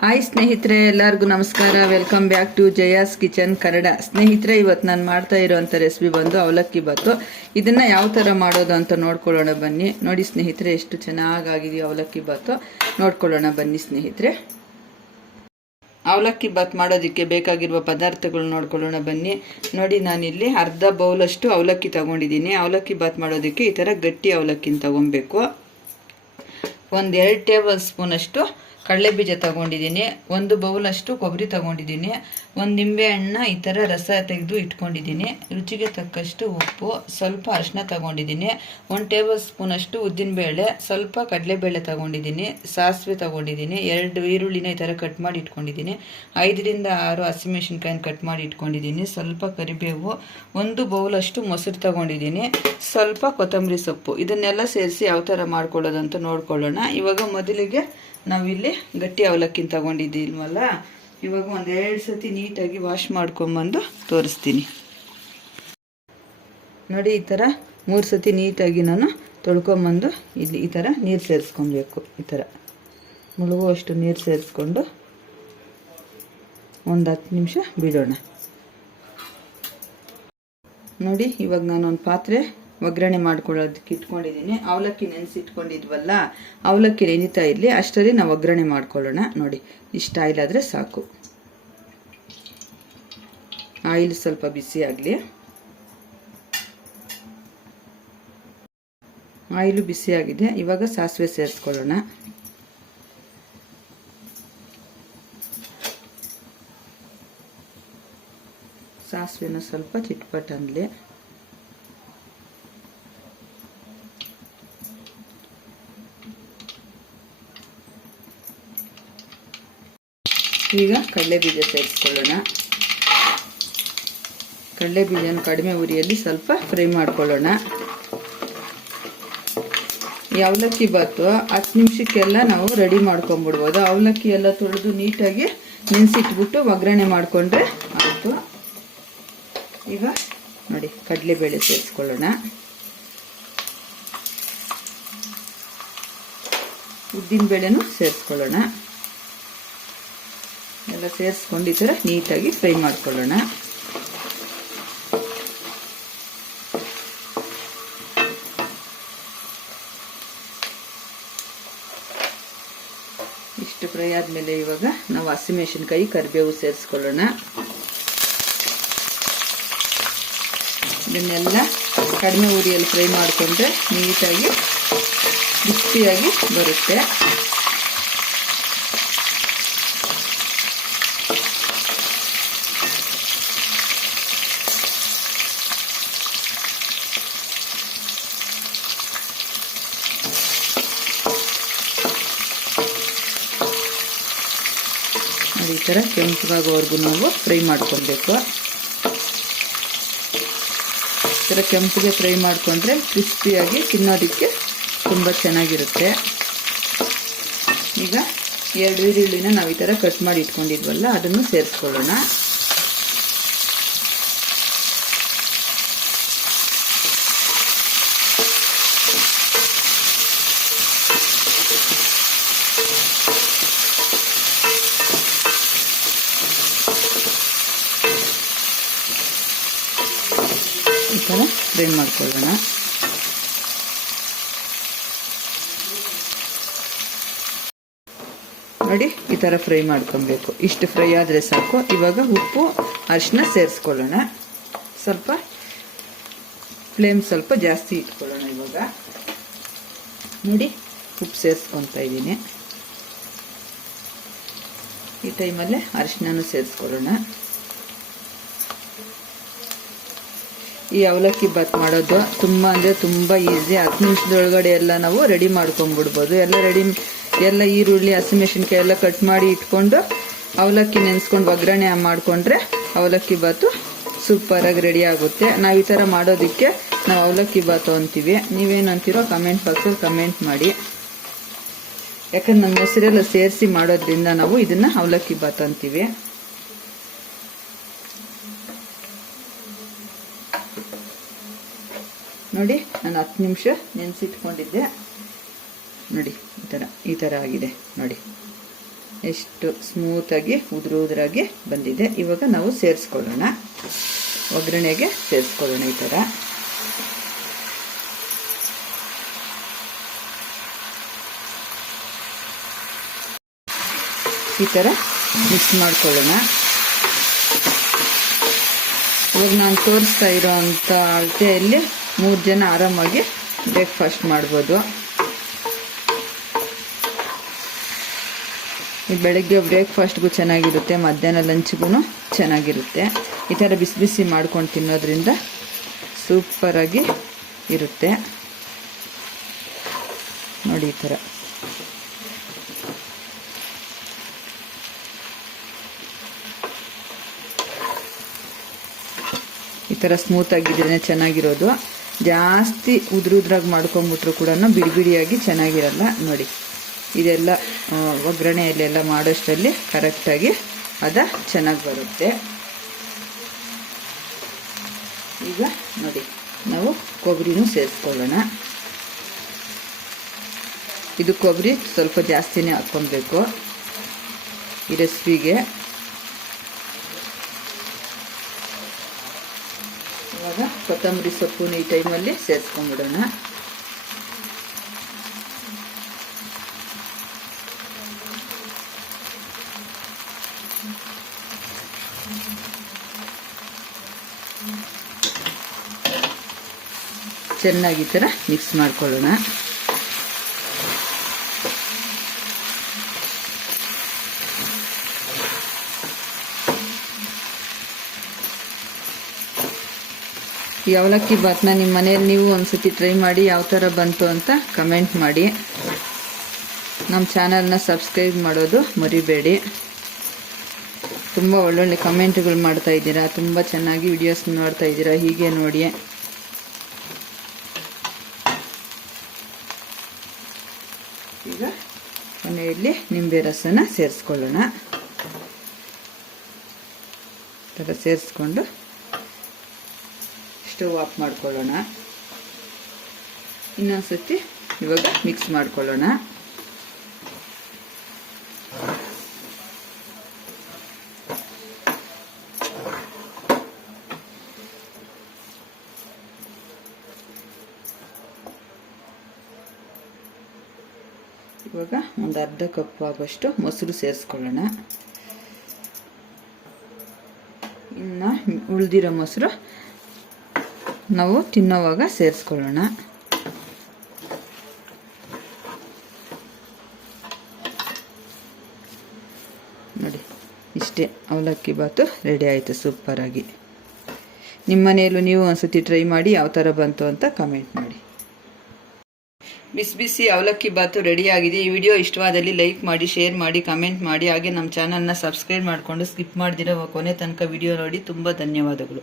Hi ಸ್ನೇಹಿತರೆ, ಎಲ್ಲರಿಗೂ ನಮಸ್ಕಾರ. Welcome back to Jaya's kitchen Kannada. ಸ್ನೇಹಿತರೆ, ಇವತ್ತು ನಾನು ಮಾಡ್ತಾ ಇರೋವಂಥ ರೆಸಿಪಿ ಬಂದು ಅವಲಕ್ಕಿ ಬಾತು. ಇದನ್ನು ಯಾವ ಥರ ಮಾಡೋದು ಅಂತ ನೋಡ್ಕೊಳ್ಳೋಣ ಬನ್ನಿ. ನೋಡಿ ಸ್ನೇಹಿತರೆ, ಎಷ್ಟು ಚೆನ್ನಾಗಾಗಿದೆಯೋ ಅವಲಕ್ಕಿ ಬಾತು. ನೋಡ್ಕೊಳ್ಳೋಣ ಬನ್ನಿ ಸ್ನೇಹಿತರೆ. ಅವಲಕ್ಕಿ ಬಾತ್ ಮಾಡೋದಕ್ಕೆ ಬೇಕಾಗಿರುವ ಪದಾರ್ಥಗಳು ನೋಡ್ಕೊಳ್ಳೋಣ ಬನ್ನಿ. ನೋಡಿ, ನಾನಿಲ್ಲಿ ಅರ್ಧ ಬೌಲಷ್ಟು ಅವಲಕ್ಕಿ ತಗೊಂಡಿದ್ದೀನಿ. ಅವಲಕ್ಕಿ ಬಾತ್ ಮಾಡೋದಕ್ಕೆ ಈ ಥರ ಗಟ್ಟಿ ಅವಲಕ್ಕಿನ ತಗೊಬೇಕು. 1-2 ಟೇಬಲ್ ಸ್ಪೂನಷ್ಟು ಕಡಲೆಬೀಜ ತಗೊಂಡಿದ್ದೀನಿ. 1 ಬೌಲಷ್ಟು ಕೊಬ್ಬರಿ ತಗೊಂಡಿದ್ದೀನಿ. 1 ನಿಂಬೆ ಹಣ್ಣು ಈ ಥರ ರಸ ತೆಗೆದು ಇಟ್ಕೊಂಡಿದ್ದೀನಿ. ರುಚಿಗೆ ತಕ್ಕಷ್ಟು ಉಪ್ಪು, ಸ್ವಲ್ಪ ಅರಿಶಿನ ತಗೊಂಡಿದ್ದೀನಿ. 1 ಟೇಬಲ್ ಸ್ಪೂನಷ್ಟು ಉದ್ದಿನಬೇಳೆ, ಸ್ವಲ್ಪ ಕಡಲೆಬೇಳೆ ತಗೊಂಡಿದ್ದೀನಿ. ಸಾಸಿವೆ ತಗೊಂಡಿದ್ದೀನಿ. 2 ಈರುಳ್ಳಿನ ಈ ಥರ ಕಟ್ ಮಾಡಿ ಇಟ್ಕೊಂಡಿದ್ದೀನಿ. 5-6 ಹಸಿಮೆಣಸಿನ್ಕಾಯಿನ ಕಟ್ ಮಾಡಿ ಇಟ್ಕೊಂಡಿದ್ದೀನಿ. ಸ್ವಲ್ಪ ಕರಿಬೇವು, 1 ಬೌಲಷ್ಟು ಮೊಸರು ತಗೊಂಡಿದ್ದೀನಿ. ಸ್ವಲ್ಪ ಕೊತ್ತಂಬರಿ ಸೊಪ್ಪು. ಇದನ್ನೆಲ್ಲ ಸೇರಿಸಿ ಯಾವ ಥರ ಮಾಡ್ಕೊಳ್ಳೋದಂತ ನೋಡ್ಕೊಳ್ಳೋಣ. ಇವಾಗ ಮೊದಲಿಗೆ ನಾವಿಲ್ಲಿ ಗಟ್ಟಿ ಅವಲಕ್ಕಿನ ತಗೊಂಡಿದ್ದೀವಲ್ಲ, ಇವಾಗ 1-2 ಸತಿ ನೀಟಾಗಿ ವಾಶ್ ಮಾಡ್ಕೊಂಬಂದು ತೋರಿಸ್ತೀನಿ. ನೋಡಿ, ಈ ಥರ 3 ಸತಿ ನೀಟಾಗಿ ನಾನು ತೊಳ್ಕೊಂಬಂದು ಇಲ್ಲಿ ಈ ಥರ ನೀರು ಸೇರಿಸ್ಕೊಬೇಕು. ಈ ಥರ ಮುಳುಗುವಷ್ಟು ನೀರು ಸೇರಿಸ್ಕೊಂಡು 10 ನಿಮಿಷ ಬಿಡೋಣ. ನೋಡಿ, ಇವಾಗ ನಾನೊಂದು ಪಾತ್ರೆ ಒಗ್ಗರಣೆ ಮಾಡ್ಕೊಳ್ಳೋದಕ್ಕೆ ಇಟ್ಕೊಂಡಿದ್ದೀನಿ. ಅವಲಕ್ಕಿ ನೆನೆಸಿಟ್ಕೊಂಡಿದ್ವಲ್ಲ, ಅವಲಕ್ಕಿ ನೆನಿತಾ ಇರಲಿ, ಅಷ್ಟರಲ್ಲಿ ನಾವು ಒಗ್ಗರಣೆ ಮಾಡ್ಕೊಳ್ಳೋಣ. ನೋಡಿ, ಇಷ್ಟು ಆಯಿಲ್ ಆದರೆ ಸಾಕು. ಆಯಿಲ್ ಸ್ವಲ್ಪ ಬಿಸಿ ಆಗಲಿ. ಆಯಿಲು ಬಿಸಿ ಆಗಿದೆ. ಇವಾಗ ಸಾಸಿವೆ ಸೇರಿಸ್ಕೊಳ್ಳೋಣ. ಸಾಸಿವೆನ ಸ್ವಲ್ಪ ಚಿಟ್ಪಟ್ ಅನ್ನಲಿ. ಈಗ ಕಡಲೆಬೀಜ ಸೇರಿಸ್ಕೊಳ್ಳೋಣ. ಕಡಲೆಬೀಜನ ಕಡಿಮೆ ಉರಿಯಲ್ಲಿ ಸ್ವಲ್ಪ ಫ್ರೈ ಮಾಡ್ಕೊಳ್ಳೋಣ. ಈ ಅವಲಕ್ಕಿ ಬಾತು 10 ನಿಮಿಷಕ್ಕೆಲ್ಲ ನಾವು ರೆಡಿ ಮಾಡ್ಕೊಂಡ್ಬಿಡ್ಬೋದು. ಅವಲಕ್ಕಿ ಎಲ್ಲ ತೊಳೆದು ನೀಟಾಗಿ ನೆನೆಸಿಟ್ಬಿಟ್ಟು ಒಗ್ಗರಣೆ ಮಾಡಿಕೊಂಡ್ರೆ ಆಯಿತು. ಈಗ ನೋಡಿ, ಕಡಲೆಬೇಳೆ ಸೇರಿಸ್ಕೊಳ್ಳೋಣ. ಉದ್ದಿನಬೇಳೆನೂ ಸೇರಿಸ್ಕೊಳ್ಳೋಣ. ಎಲ್ಲ ಸೇರಿಸ್ಕೊಂಡು ಈ ಥರ ನೀಟಾಗಿ ಫ್ರೈ ಮಾಡ್ಕೊಳ್ಳೋಣ. ಇಷ್ಟು ಫ್ರೈ ಆದಮೇಲೆ ಇವಾಗ ನಾವು ಹಸಿಮೆಣಸಿನ್ಕಾಯಿ, ಕರಿಬೇವು ಸೇರಿಸ್ಕೊಳ್ಳೋಣ. ಇದನ್ನೆಲ್ಲ ಕಡಿಮೆ ಉರಿಯಲ್ಲಿ ಫ್ರೈ ಮಾಡಿಕೊಂಡ್ರೆ ನೀಟಾಗಿ ಕ್ರಿಸ್ಪಿಯಾಗಿ ಬರುತ್ತೆ. ಈ ಥರ ಕೆಂಪಗಾಗೋವರೆಗೂ ನಾವು ಫ್ರೈ ಮಾಡ್ಕೊಬೇಕು. ಈ ಥರ ಕೆಂಪಿಗೆ ಫ್ರೈ ಮಾಡಿಕೊಂಡ್ರೆ ಕ್ರಿಸ್ಪಿಯಾಗಿ ತಿನ್ನೋದಕ್ಕೆ ತುಂಬ ಚೆನ್ನಾಗಿರುತ್ತೆ. ಈಗ 2 ಈರುಳ್ಳಿನ ನಾವು ಈ ಥರ ಕಟ್ ಮಾಡಿ ಇಟ್ಕೊಂಡಿದ್ವಲ್ಲ, ಅದನ್ನು ಸೇರಿಸ್ಕೊಳ್ಳೋಣ. ಈ ಥರ ಫ್ರೈ ಮಾಡ್ಕೊಳ್ಳೋಣ. ನೋಡಿ, ಈ ಥರ ಫ್ರೈ ಮಾಡ್ಕೊಬೇಕು. ಇಷ್ಟು ಫ್ರೈ ಆದರೆ ಸಾಕು. ಇವಾಗ ಉಪ್ಪು, ಅರಿಶಿನ ಸೇರಿಸ್ಕೊಳ್ಳೋಣ. ಸ್ವಲ್ಪ ಫ್ಲೇಮ್ ಸ್ವಲ್ಪ ಜಾಸ್ತಿ ಇಟ್ಕೊಳ್ಳೋಣ. ಇವಾಗ ನೋಡಿ, ಉಪ್ಪು ಸೇರಿಸ್ಕೊತಾ ಇದ್ದೀನಿ. ಈ ಟೈಮಲ್ಲೇ ಅರಿಶಿನೂ ಸೇರಿಸ್ಕೊಳ್ಳೋಣ. ಈ ಅವಲಕ್ಕಿ ಬಾತ್ ಮಾಡೋದು ತುಂಬ ಅಂದರೆ ತುಂಬ ಈಸಿ. 10 ನಿಮಿಷದೊಳಗಡೆ ಎಲ್ಲ ನಾವು ರೆಡಿ ಮಾಡ್ಕೊಂಡ್ಬಿಡ್ಬೋದು. ಎಲ್ಲ ಈರುಳ್ಳಿ, ಹಸಿಮೆಣಸಿನ್ಕಾಯಿ ಎಲ್ಲ ಕಟ್ ಮಾಡಿ ಇಟ್ಕೊಂಡು ಅವಲಕ್ಕಿ ನೆನೆಸ್ಕೊಂಡು ಒಗ್ಗರಣೆ ಮಾಡಿಕೊಂಡ್ರೆ ಅವಲಕ್ಕಿ ಬಾತು ಸೂಪರಾಗಿ ರೆಡಿ ಆಗುತ್ತೆ. ನಾವು ಈ ಥರ ಮಾಡೋದಕ್ಕೆ ನಾವು ಅವಲಕ್ಕಿ ಬಾತು ಅಂತೀವಿ. ನೀವೇನು ಅಂತೀರೋ ಕಮೆಂಟ್ ಬಾಕ್ಸಲ್ಲಿ ಕಮೆಂಟ್ ಮಾಡಿ. ಯಾಕಂದ್ರೆ ನಮ್ಮ ಮೊಸರೆಲ್ಲ ಸೇರಿಸಿ ಮಾಡೋದ್ರಿಂದ ನಾವು ಇದನ್ನು ಅವಲಕ್ಕಿ ಬಾತು ಅಂತೀವಿ. ನೋಡಿ, ನಾನು 10 ನಿಮಿಷ ನೆನೆಸಿಟ್ಕೊಂಡಿದ್ದೆ. ನೋಡಿ, ಈ ಥರ ಆಗಿದೆ ನೋಡಿ. ಎಷ್ಟು ಸ್ಮೂತಾಗಿ ಉದುರಾಗಿ ಬಂದಿದೆ. ಇವಾಗ ನಾವು ಸೇರಿಸ್ಕೊಳ್ಳೋಣ, ಒಗ್ಗರಣೆಗೆ ಸೇರಿಸ್ಕೊಳ್ಳೋಣ. ಈ ಥರ ಮಿಕ್ಸ್ ಮಾಡ್ಕೊಳ್ಳೋಣ. ಇವಾಗ ನಾನು ತೋರಿಸ್ತಾ ಇರೋ ಅಂಥ ಅಳತೆಯಲ್ಲಿ 3 ಜನ ಆರಾಮಾಗಿ ಬ್ರೇಕ್ಫಾಸ್ಟ್ ಮಾಡ್ಬೋದು. ಈ ಬೆಳಗ್ಗೆ ಬ್ರೇಕ್ಫಾಸ್ಟ್ಗೂ ಚೆನ್ನಾಗಿರುತ್ತೆ, ಮಧ್ಯಾಹ್ನ ಲಂಚ್ಗೂ ಚೆನ್ನಾಗಿರುತ್ತೆ. ಈ ಥರ ಬಿಸಿ ಬಿಸಿ ಮಾಡ್ಕೊಂಡು ತಿನ್ನೋದ್ರಿಂದ ಸೂಪರಾಗಿ ಇರುತ್ತೆ ನೋಡಿ. ಈ ಥರ ಸ್ಮೂತಾಗಿದ್ರೇ ಚೆನ್ನಾಗಿರೋದು. ಜಾಸ್ತಿ ಉದ್ರಾಗಿ ಮಾಡ್ಕೊಂಬಿಟ್ರು ಕೂಡ ಬಿಡಿಯಾಗಿ ಚೆನ್ನಾಗಿರಲ್ಲ ನೋಡಿ. ಇದೆಲ್ಲ ಒಗ್ಗರಣೆಯಲ್ಲೆಲ್ಲ ಮಾಡೋಷ್ಟರಲ್ಲಿ ಕರೆಕ್ಟಾಗಿ ಚೆನ್ನಾಗಿ ಬರುತ್ತೆ. ಈಗ ನೋಡಿ, ನಾವು ಕೊಬ್ಬರಿನೂ ಸೇರಿಸ್ಕೊಳ್ಳೋಣ. ಇದು ಕೊಬ್ಬರಿ ಸ್ವಲ್ಪ ಜಾಸ್ತಿನೇ ಹಾಕ್ಕೊಬೇಕು ಈ ರೆಸಿಪಿಗೆ. ಇವಾಗ ಕೊತ್ತಂಬರಿ ಸೊಪ್ಪು ಈ ಟೈಮಲ್ಲಿ ಸೇರಿಸ್ಕೊಂಡ್ಬಿಡೋಣ. ಚೆನ್ನಾಗಿ ಈ ಥರ ಮಿಕ್ಸ್ ಮಾಡ್ಕೊಳ್ಳೋಣ. ಈ ಅವಲಕ್ಕಿ ಬಾತ್ನ ನಿಮ್ಮ ಮನೆಯಲ್ಲಿ ನೀವು ಒಂದ್ಸತಿ ಟ್ರೈ ಮಾಡಿ ಯಾವ ಥರ ಬಂತು ಅಂತ ಕಮೆಂಟ್ ಮಾಡಿ. ನಮ್ಮ ಚಾನಲ್ನ ಸಬ್ಸ್ಕ್ರೈಬ್ ಮಾಡೋದು ಮರಿಬೇಡಿ. ತುಂಬ ಒಳ್ಳೊಳ್ಳೆ ಕಮೆಂಟ್ಗಳು ಮಾಡ್ತಾ ಇದ್ದೀರಾ, ತುಂಬ ಚೆನ್ನಾಗಿ ವಿಡಿಯೋಸ್ ನೋಡ್ತಾ ಇದ್ದೀರಾ. ಹೀಗೆ ನೋಡಿ. ಈಗ ಕೊನೆಯಲ್ಲಿ ನಿಂಬೆ ರಸನ ಸೇರಿಸ್ಕೊಳ್ಳೋಣ. ಥರ ಸೇರಿಸ್ಕೊಂಡು ಸ್ಟವ್ ಆಫ್ ಮಾಡ್ಕೊಳ್ಳೋಣ. ಇನ್ನೊಂದ್ಸತಿ ಇವಾಗ ಮಿಕ್ಸ್ ಮಾಡ್ಕೊಳ್ಳೋಣ. ಇವಾಗ ಒಂದು ಅರ್ಧ ಕಪ್ ಆಗೋಷ್ಟು ಮೊಸರು ಸೇರಿಸ್ಕೊಳ್ಳೋಣ. ಇನ್ನು ಉಳಿದಿರೋ ಮೊಸರು ನಾವು ತಿನ್ನೋವಾಗ ಸೇರಿಸ್ಕೊಳ್ಳೋಣ. ನೋಡಿ, ಇಷ್ಟೇ ಅವಲಕ್ಕಿ ಬಾತು ರೆಡಿ ಆಯಿತು ಸೂಪರಾಗಿ. ನಿಮ್ಮ ಮನೆಯಲ್ಲೂ ನೀವು ಒಂದ್ಸತಿ ಟ್ರೈ ಮಾಡಿ ಯಾವ ಥರ ಬಂತು ಅಂತ ಕಮೆಂಟ್ ಮಾಡಿ. ಬಿಸಿ ಬಿಸಿ ಅವಲಕ್ಕಿ ಬಾತು ರೆಡಿ ಆಗಿದೆ. ಈ ವಿಡಿಯೋ ಇಷ್ಟವಾದಲ್ಲಿ ಲೈಕ್ ಮಾಡಿ, ಶೇರ್ ಮಾಡಿ, ಕಮೆಂಟ್ ಮಾಡಿ. ಹಾಗೆ ನಮ್ಮ ಚಾನಲ್ನ ಸಬ್ಸ್ಕ್ರೈಬ್ ಮಾಡಿಕೊಂಡು ಸ್ಕಿಪ್ ಮಾಡ್ದಿರೋ ಕೊನೆ ತನಕ ವಿಡಿಯೋ ನೋಡಿ. ತುಂಬ ಧನ್ಯವಾದಗಳು.